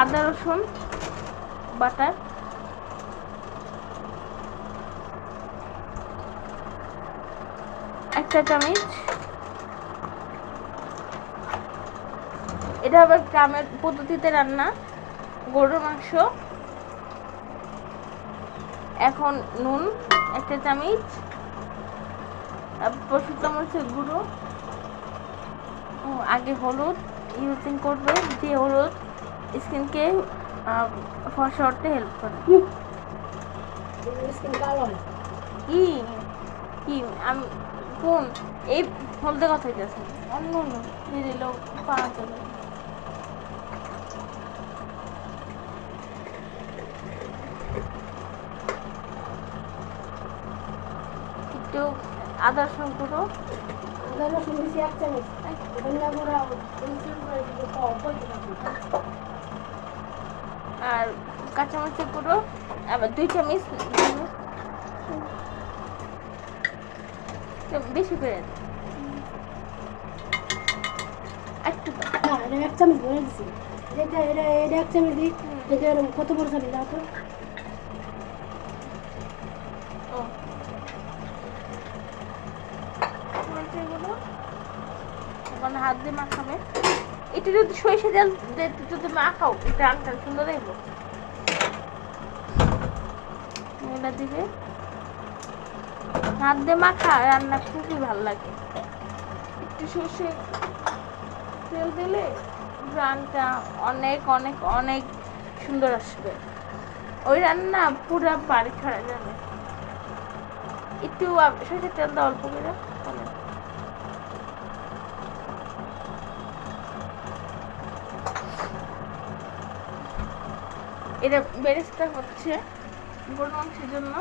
আদা রসুন বাটা, একটা চামচ। এটা হবে গ্রামের পদ্ধতিতে রান্না গরুর মাংস। এখন নুন একটা চামচ, তারপর শুকনো মরিচের গুঁড়ো, আগে হলুদ ইউজিং করবে, যে হলুদ স্কিনকে ফর্সা করতে হেল্প করে। কি কি আমি কোন এই হলদে কথা হইতেছে, অন্য অন্য দিয়ে দিলেও পাওয়া যাবে। একটু আদা রসুন গুঁড়ো, আর কাঁচামরিচের গুঁড়ো আবার 2 চামচ, বেশি করে একটু এক চামচ ভরে দিছি। এটা এটা এটা এক চামচ দিই। এটা কত বড় চামচ দাও তো? এখন হাত দিয়ে মাখাবে। এটা যদি সরিষা তেল যদি মাখাও গ্রানটা সুন্দর দেখবো। এটা দিবে, হাত দিয়ে মাখা রান্না খুবই ভালো লাগে। একটু সর্ষে তেল দিলে গ্রানটা অনেক অনেক অনেক সুন্দর আসবে। ওই রান্না পুরো বাড়ি ছড়া যাবে। একটু সর্ষের তেল দাও অল্প করে। এটা বেরেস্তা হচ্ছে গরুর মাংসের জন্য।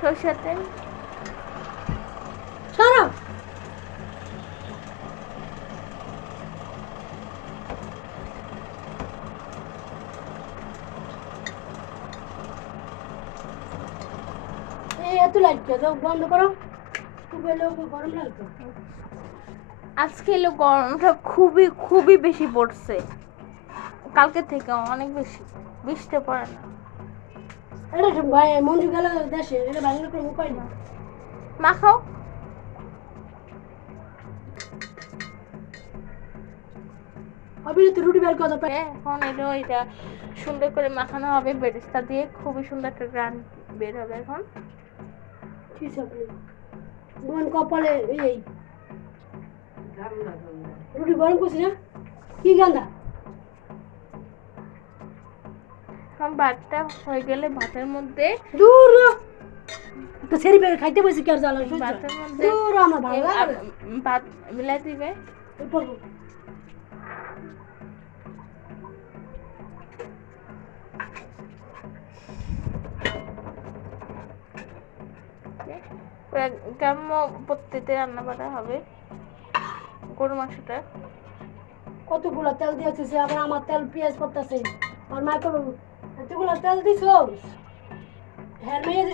সরষের তেল সরো। এত লাইট দাও, বন্ধ করো। খুব গরম লাগতো। আজকে এলো গরমটা খুবই খুবই বেশি পড়ছে, কালকে থেকে অনেক বেশি। বৃষ্টি পড়ে না। এটা ভাই মঞ্জু গেল দেশে, এটা বাংলা কোনো উপায় না। মাখাও। আমি তো রুটি বের করতে পারি। এখন এটা সুন্দর করে মাখানো হবে বেরেস্তা দিয়ে, খুবই সুন্দর একটা গ্রান বের হবে। এখন কি সবজি বোন কপালে এই রুটি গরম করছি না, কি গান্দা। এখন ভাতটা হয়ে গেলে ভাতের মধ্যে দূর তো সেরি বের খাইতে বসে কি আর জ্বালা ভাতের মধ্যে দূর আমার ভালো লাগে ভাত মিলাই দিবে। গ্রাম্য পদ্ধতিতে রান্না করা হবে গরু মাংসটা। কতগুলো তেল দিয়েছিস, আবার আমার তেল পেঁয়াজ করতেছে। আর মা তো এতগুলো তেল দিছ হ্যাঁ মেয়ে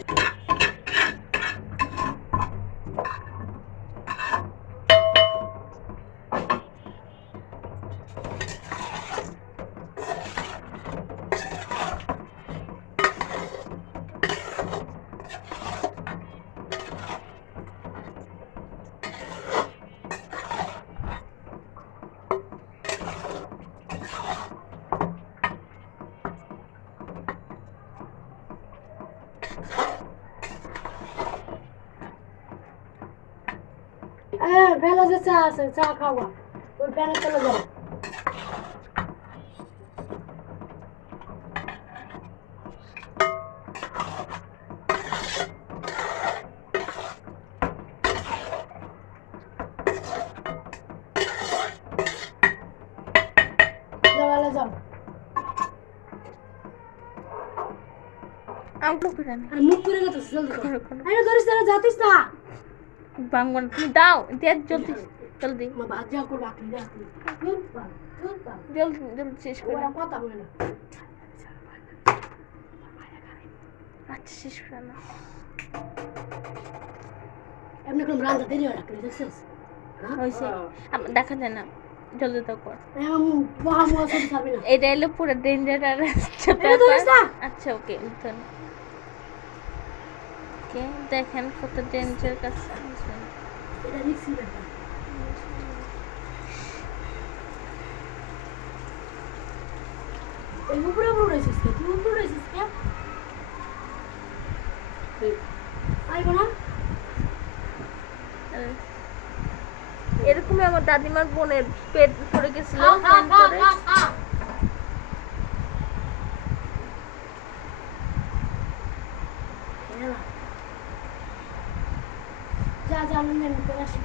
বেলা যে চা আছে চা খাওয়া ওই প্যানে চলে যাও। যাও আমগুলো করে নে। আর মুখ করে গেছিস জলদি করে। আরে ধরিস না, যাতিস না। ভাঙবো না, তুমি দাও দে জলদি জলদি আমার বাজা করবো আপনি দেখুন জলদি জলদি শেষ করে ওরা কথা বলে না আচ্ছা শেষ করে না এমনি কোনো রান্না দেরি হয় রাখলে দেখছিস হয়েছে আমার দেখা যায় না জলদি তো কর মহা মহা সব খাবি না এটা এলো পুরো ডেঞ্জার আর এটা ধরিস না। আচ্ছা ওকে ওকে দেখেন কত ডেঞ্জার কাছে এটা মিক্সি ব্যাপার এই উপরে উপরে উড়েছিস কে তুই উপরে উড়েছিস কে আইবো না এরকমই আমার দাদিমার বোনের পেট পড়ে গেছিল যা যা আমি করে আসি